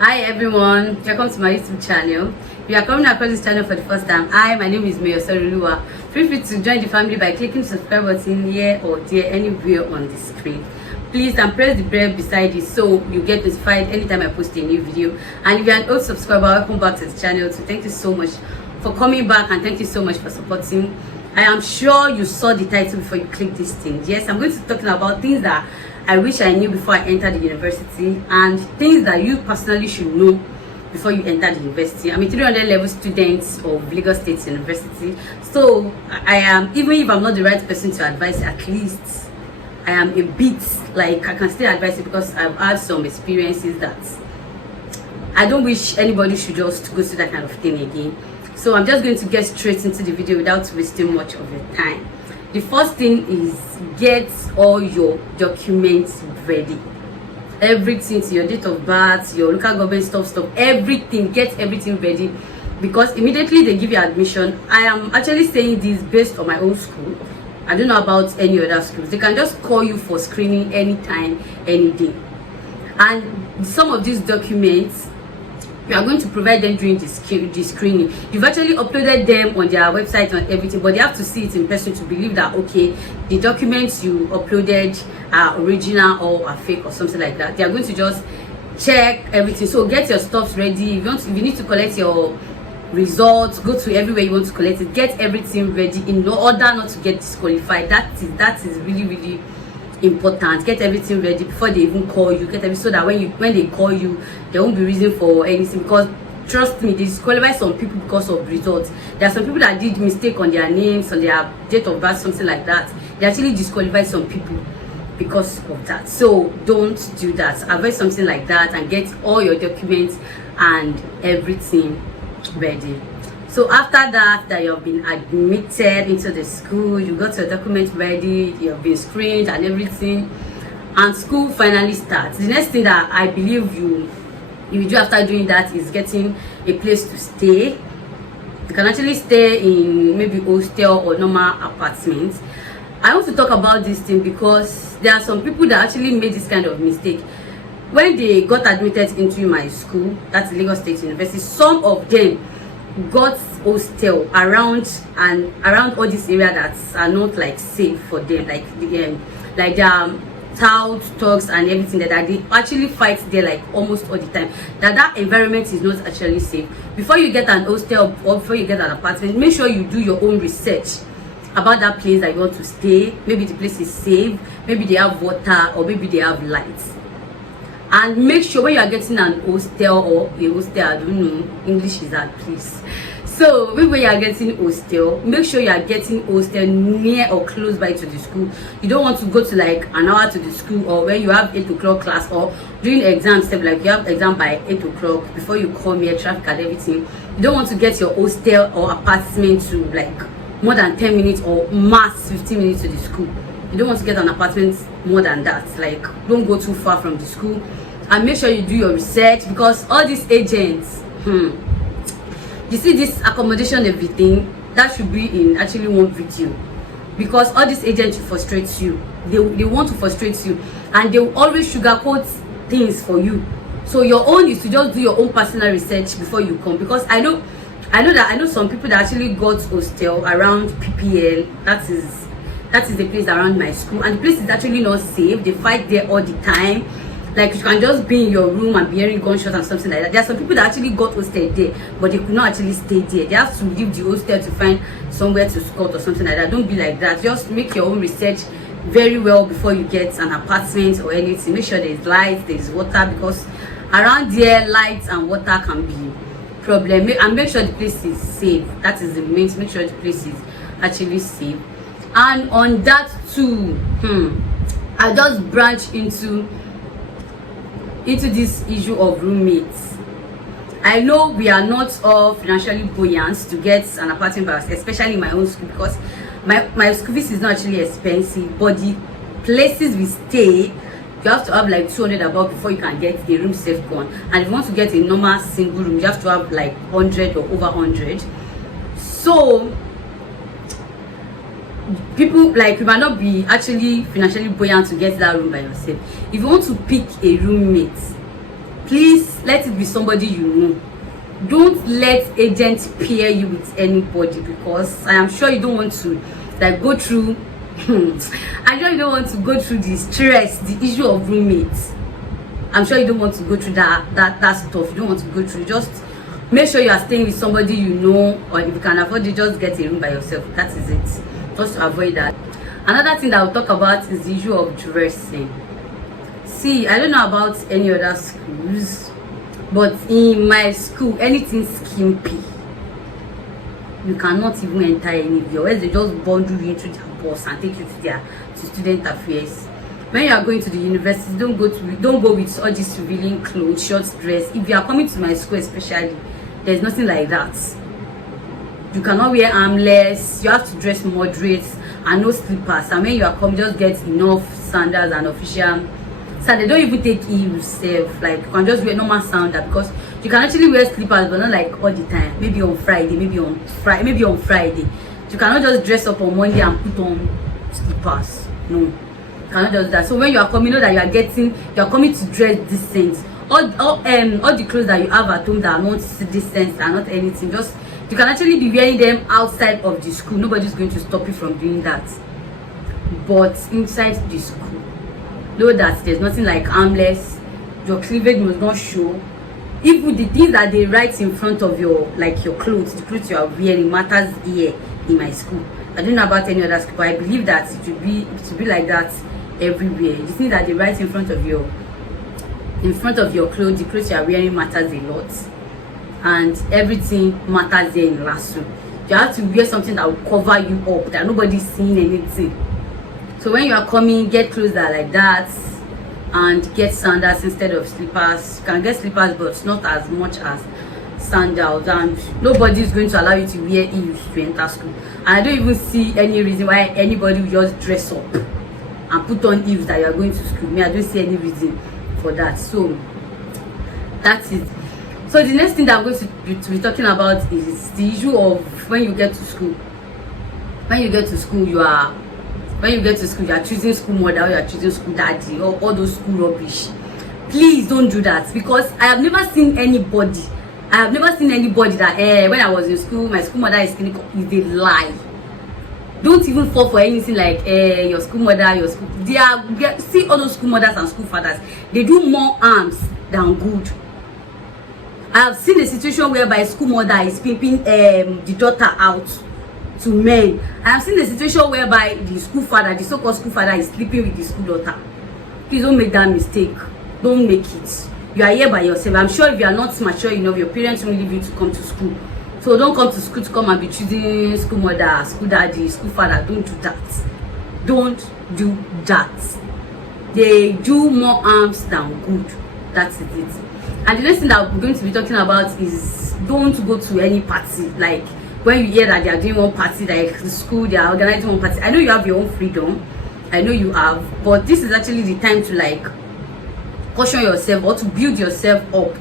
Hi everyone, welcome to my YouTube channel. If you are coming across this channel for the first time, my name is Mayor Soruluwa. Feel free to join the family by clicking the subscribe button here or there, anywhere on the screen. Please and press the bell beside it so you get notified anytime I post a new video. And if you are an old subscriber, welcome back to the channel. So thank you so much for coming back and thank you so much for supporting. I am sure you saw the title before you clicked this thing. Yes, I'm going to be talking about things that I wish I knew before I entered the university and things that you personally should know before you enter the university. I'm a 300 level student of Lagos State University. So I am, even if I'm not the right person to advise, at least I am a bit like I can still advise it because I've had some experiences that I don't wish anybody should just go through that kind of thing again. So I'm just going to get straight into the video without wasting much of your time. The first thing is get all your documents ready. Everything, to your date of birth, your local government stuff, everything, get everything ready. Because immediately they give you admission. I am actually saying this based on my own school. I don't know about any other schools. They can just call you for screening anytime, any day. And some of these documents, you are going to provide them during the screening. You've actually uploaded them on their website and everything, but they have to see it in person to believe that, okay, the documents you uploaded are original or are fake or something like that. They are going to just check everything. So get your stuff ready. If you need to collect your results, go to everywhere you want to collect it. Get everything ready in order not to get disqualified. That is really important. Get everything ready before they even call you. Get everything so that when they call you, there won't be reason for anything. Because trust me, they disqualify some people because of results. There are some people that did mistake on their names, on their date of birth, something like that. They actually disqualify some people because of that. So don't do that. Avoid something like that and get all your documents and everything ready. So after that you have been admitted into the school, you got your document ready, you have been screened and everything, and school finally starts. The next thing that I believe you do after doing that is getting a place to stay. You can actually stay in maybe hostel or normal apartments. I want to talk about this thing because there are some people that actually made this kind of mistake. When they got admitted into my school, that's Lagos State University, some of them got hostel around all this area that are not like safe for them, like their tout talks and everything that they actually fight there like almost all the time. That environment is not actually safe. Before you get an hostel or before you get an apartment, make sure you do your own research about that place that you want to stay. Maybe the place is safe, maybe they have water, or maybe they have lights. And make sure when you are getting an hostel or a hostel, I don't know, English is hard, please. So maybe when you are getting hostel, make sure you are getting hostel near or close by to the school. You don't want to go to like an hour to the school, or when you have 8 o'clock class, or during exam step, like you have exam by 8 o'clock, before you come here, traffic and everything. You don't want to get your hostel or apartment to like more than 10 minutes or max 15 minutes to the school. You don't want to get an apartment more than that. Like, don't go too far from the school. And make sure you do your research, because all these agents, you see this accommodation, everything that should be in actually one video, because all these agents will frustrate you. They want to frustrate you, and they will always sugarcoat things for you. So your own is to just do your own personal research before you come, because I know some people that actually got hostel around PPL. That is the place around my school, and the place is actually not safe. They fight there all the time. Like, you can just be in your room and be hearing gunshots and something like that. There are some people that actually got hostel there, but they could not actually stay there. They have to leave the hostel to find somewhere to squat or something like that. Don't be like that. Just make your own research very well before you get an apartment or anything. Make sure there's light, there's water, because around there, lights and water can be problem. And make sure the place is safe. That is the main. Make sure the place is actually safe. And on that too, I just branch into this issue of roommates. I know we are not all financially buoyant to get an apartment by ourselves, especially in my own school, because my school fees is not actually expensive, but the places we stay, you have to have like 200 above before you can get a room safe one. And if you want to get a normal single room, you have to have like 100 or over 100. So people, like, you might not be actually financially buoyant to get that room by yourself. If you want to pick a roommate, please let it be somebody you know. Don't let agents pair you with anybody, because I am sure you don't want to like go through I'm sure you don't want to go through the stress, the issue of roommates. I'm sure you don't want to go through that stuff. You don't want to go through. Just make sure you are staying with somebody you know, or if you can afford it, just get a room by yourself. That is it. Just to avoid that. Another thing that I'll talk about is the issue of dressing. See, I don't know about any other schools, but in my school, anything skimpy, you cannot even enter any of your, else they just bundle you into their bus and take you to student affairs. When you are going to the university, don't go with all these revealing clothes, short dress. If you are coming to my school especially, there's nothing like that. You cannot wear armless. You have to dress moderate and no slippers. And when you are coming, just get enough sandals and official. So they don't even take heels safe. Like you can just wear normal sandals, because you can actually wear slippers, but not like all the time. Maybe on Friday, maybe on Friday. You cannot just dress up on Monday and put on slippers. No, you cannot just do that. So when you are coming, know that you are coming to dress decent. All the clothes that you have at home that are not decent, are not anything. Just you can actually be wearing them outside of the school. Nobody's going to stop you from doing that. But inside the school, know that there's nothing like armless. Your cleavage must not show. Even the things that they write in front of your, like your clothes, the clothes you are wearing, matters here in my school. I don't know about any other school, but I believe that it should be like that everywhere. The things that they write in front of your clothes, the clothes you are wearing matters a lot, and everything matters there in Lasso. You have to wear something that will cover you up, that nobody's seeing anything. So when you are coming, get clothes that are like that, and get sandals instead of slippers. You can get slippers, but not as much as sandals, and nobody is going to allow you to wear heels to enter school. And I don't even see any reason why anybody will just dress up and put on heels that you are going to school. Me, I don't see any reason for that. So that's it. So the next thing that I'm going to be talking about is the issue of when you get to school. When you get to school, you are choosing school mother, or you are choosing school daddy, or all those school rubbish. Please don't do that, because I have never seen anybody that when I was in school, my school mother is clinical. Is a lie. Don't even fall for anything like your school mother, your school. See all those school mothers and school fathers. They do more harms than good. I have seen a situation whereby school mother is pimping the daughter out to men. I have seen a situation whereby the school father, the so-called school father, is sleeping with the school daughter. Please don't make that mistake. Don't make it. You are here by yourself. I'm sure if you are not mature enough, your parents will leave you to come to school. So don't come to school to come and be choosing school mother, school daddy, school father. Don't do that. Don't do that. They do more harms than good. That is it. And the next thing that we're going to be talking about is don't go to any party. Like when you hear that they are doing one party, like the school, they are organizing one party. I know you have your own freedom. I know you have. But this is actually the time to like caution yourself, or to build yourself up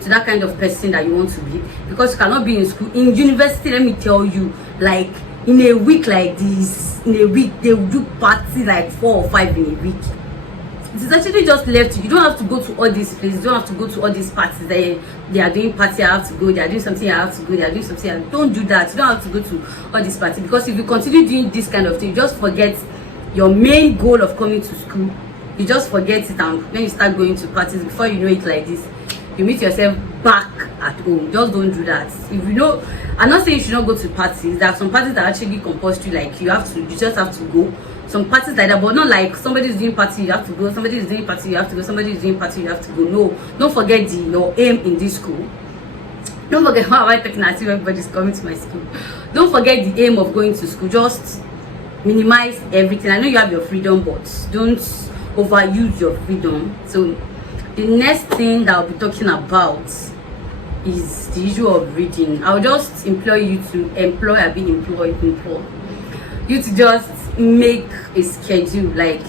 to that kind of person that you want to be, because you cannot be in school. In university, let me tell you, like in a week like this, in a week they will do party like 4 or 5 in a week. It is actually just left you. You don't have to go to all these places. You don't have to go to all these parties. They are doing party, I have to go. They are doing something, I have to go. They are doing something. Don't do that. You don't have to go to all these parties, because if you continue doing this kind of thing, you just forget your main goal of coming to school. You just forget it, and when you start going to parties, before you know it like this, you meet yourself back at home. Just don't do that. If you know, I'm not saying you should not go to parties. There are some parties that are actually compulsory, like you just have to go. Some parties like that, but not like somebody is doing party, you have to go. Somebody is doing party, you have to go. Somebody is doing party, you have to go. No, don't forget your aim in this school. Don't forget how am I talking as if everybody's coming to my school. Don't forget the aim of going to school. Just minimize everything. I know you have your freedom, but don't overuse your freedom. So the next thing that I'll be talking about is the issue of reading. I'll just implore you to implore you to just make a schedule. Like,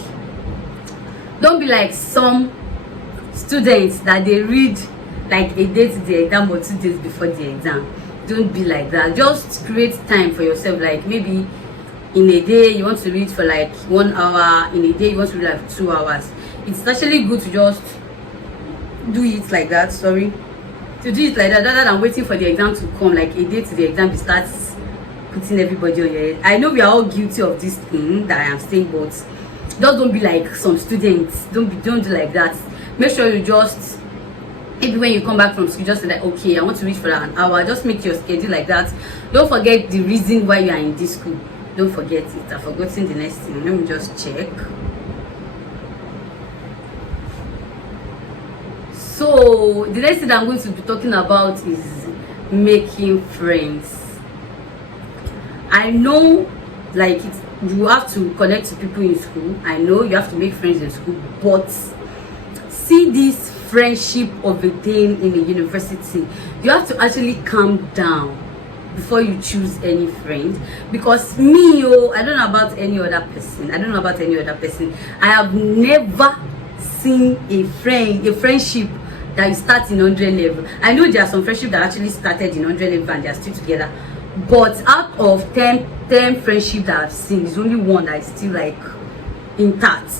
don't be like some students that they read like a day to the exam or 2 days before the exam. Don't be like that. Just create time for yourself. Like maybe in a day you want to read for like 1 hour, in a day you want to read like 2 hours. It's actually good to just do it like that, sorry, to do it like that rather than waiting for the exam to come, like a day to the exam, you start putting everybody on your head. I know we are all guilty of this thing that I am saying, but just don't be like some students. Don't do like that. Make sure you just, maybe when you come back from school, just say like, okay, I want to read for an hour. Just make your schedule like that. Don't forget the reason why you are in this school. Don't forget it. I've forgotten the next thing. Let me just check. So the next thing I'm going to be talking about is making friends. I know, like, you have to connect to people in school. I know you have to make friends in school, but see this friendship of a thing in a university, you have to actually calm down before you choose any friend. Because me, I don't know about any other person. I have never seen a friendship that you start in 100 level. I know there are some friendship that actually started in 100 level and they are still together, but out of 10 friendship that I've seen, there's only one that is still like intact.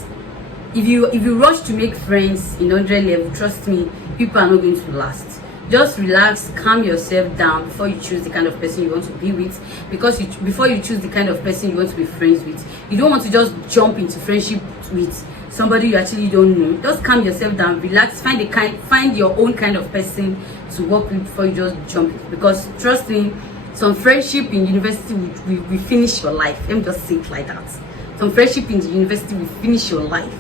If you rush to make friends in 100 level, trust me, people are not going to last. Just relax, calm yourself down before you choose the kind of person you want to be with. Because before you choose the kind of person you want to be friends with, you don't want to just jump into friendship with somebody you actually don't know. Just calm yourself down, relax, find your own kind of person to work with before you just jump in. Because trust me, some friendship in university will finish your life. Let me just say it like that. Some friendship in the university will finish your life.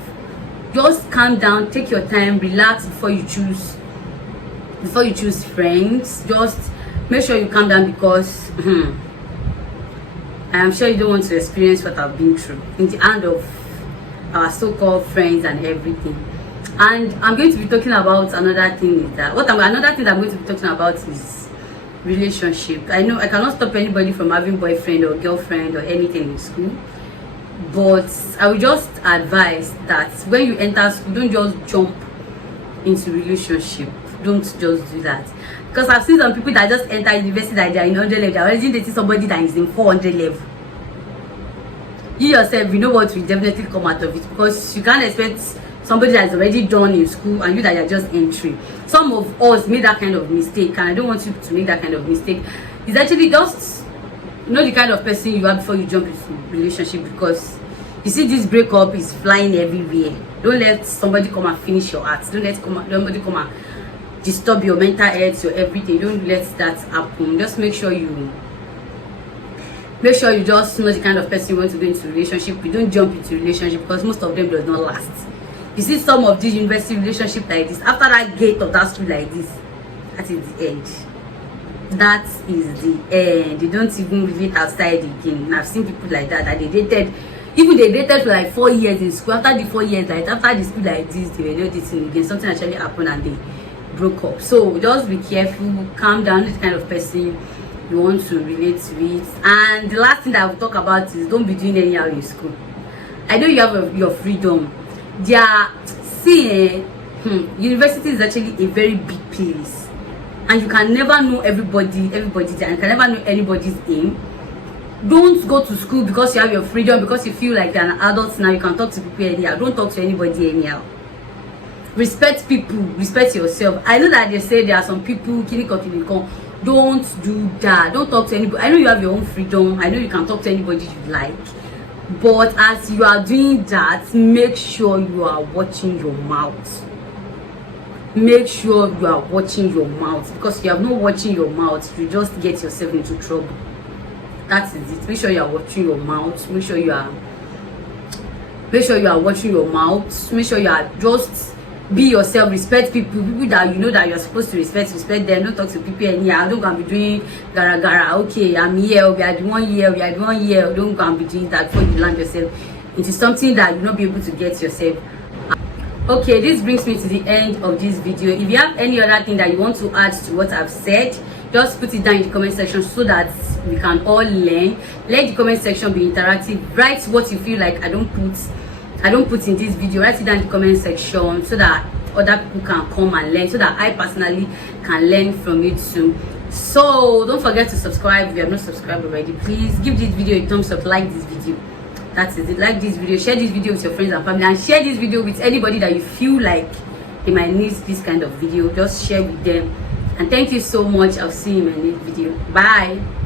Just calm down, take your time, relax before you choose friends. Just make sure you calm down, because I am sure you don't want to experience what I've been through in the hand of our so-called friends and everything. And I'm going to be talking about another thing. Another thing that I'm going to be talking about is relationship. I know I cannot stop anybody from having boyfriend or girlfriend or anything in school, but I will just advise that when you enter school, don't just jump into relationship. Don't just do that, because I've seen some people that just enter university that they are in 100 level, they're already dating somebody that is in 400 level. You yourself, you know what will definitely come out of it, because you can't expect somebody that's already done in school and you that you're just entering. Some of us made that kind of mistake, and I don't want you to make that kind of mistake. It's actually just know the kind of person you are before you jump into relationship, because you see this breakup is flying everywhere. Don't let somebody come and finish your heart. Don't let somebody come and disturb your mental health, your everything. Don't let that happen. Just make sure you just know the kind of person you want to go into relationship. You don't jump into relationship, because most of them does not last. You see some of these university relationship like this, after that gate of that school like this, that is the end. That is the end. They don't even leave it outside again. And I've seen people like that they dated for like 4 years in school. After the 4 years, like after the school like this, they were not dating again. Something actually happened and they broke up. So just be careful, calm down, this kind of person you want to relate with. And the last thing that I will talk about is don't be doing anyhow in school. I know you have your freedom. University is actually a very big place, and you can never know everybody there, and you can never know anybody's aim. Don't go to school because you have your freedom, because you feel like you're an adult now, you can talk to people anyhow. Don't talk to anybody anyhow. Respect people, respect yourself. I know that they say there are some people kinikon. Don't do that. Don't talk to anybody. I know you have your own freedom. I know you can talk to anybody you like. But as you are doing that, make sure you are watching your mouth. Make sure you are watching your mouth, because if you are not watching your mouth, you just get yourself into trouble. That is it. Make sure you are watching your mouth. Make sure you are watching your mouth. Make sure you are just be yourself. Respect people that you know that you are supposed to respect them. Don't talk to people anyhow. Don't go and be doing gara. Okay, I'm here, we are the 1 year, don't go and be doing that before you land yourself into something that you'll not be able to get yourself. Okay, this brings me to the end of this video. If you have any other thing that you want to add to what I've said, just put it down in the comment section so that we can all learn. Let the comment section be interactive. Write what you feel like I don't put in this video. Write it down in the comment section so that other people can come and learn, so that I personally can learn from it too. So don't forget to subscribe if you have not subscribed already. Please give this video a thumbs up, like this video. That is it. Like this video, share this video with your friends and family, and share this video with anybody that you feel like they might need this kind of video. Just share with them. And thank you so much. I'll see you in my next video. Bye.